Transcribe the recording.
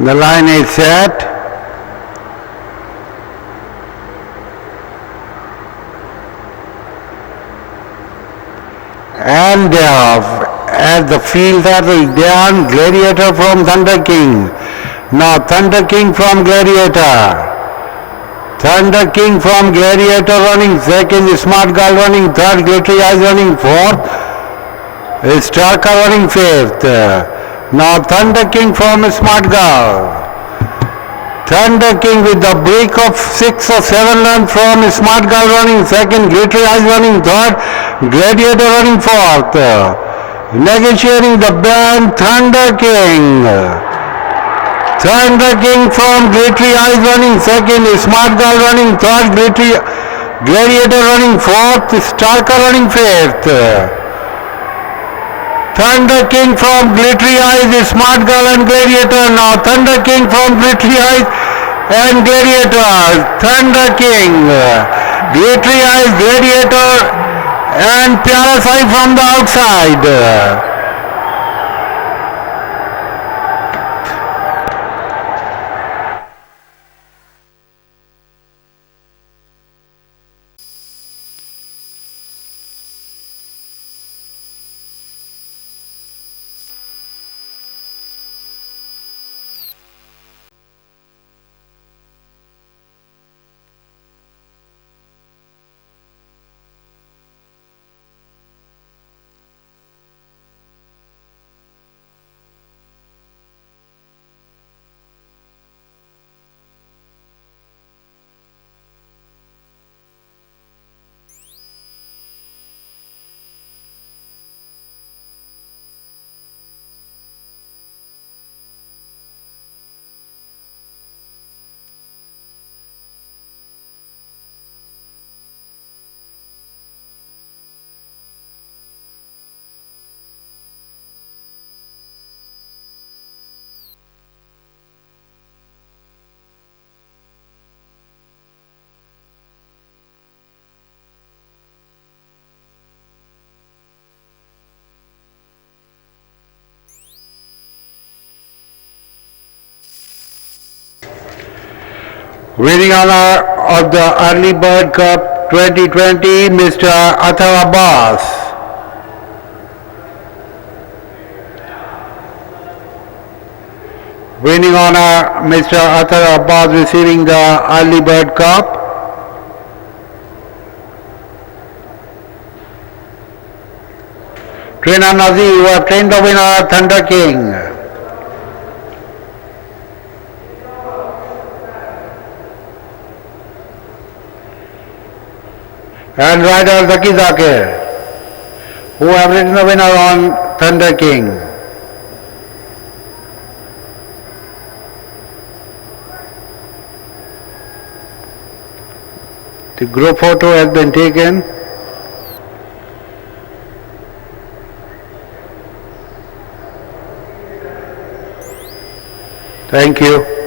The line is set. And as the field settles down, Gladiator from Thunder King. Now Thunder King from Gladiator. Thunder King from Gladiator running second, Smart Girl running third, Glittery Eyes running fourth, Starker running fifth. Now Thunder King from Smart Girl. Thunder King with the break of 6 or 7 runs from Smart Girl running second, Glittery Eyes running third, Gladiator running fourth. Negotiating the band, Thunder King. Thunder King from Glittery Eyes running second, Smart Girl running third, Gladiator running fourth, Starker running fifth. Thunder King from Glittery Eyes, Smart Girl and Gladiator. Now Thunder King from Glittery Eyes and Gladiator. Thunder King, Glittery Eyes, Gladiator and Pyara Sai from the outside. Winning honor of the Early Bird Cup 2020, Mr. Athar Abbas. Winning honor, Mr. Athar Abbas receiving the Early Bird Cup. Trainer Nazi, you have trained the winner, Thunder King. And rider Zaki Zakir, who have ridden the winner on Thunder King. The group photo has been taken. Thank you.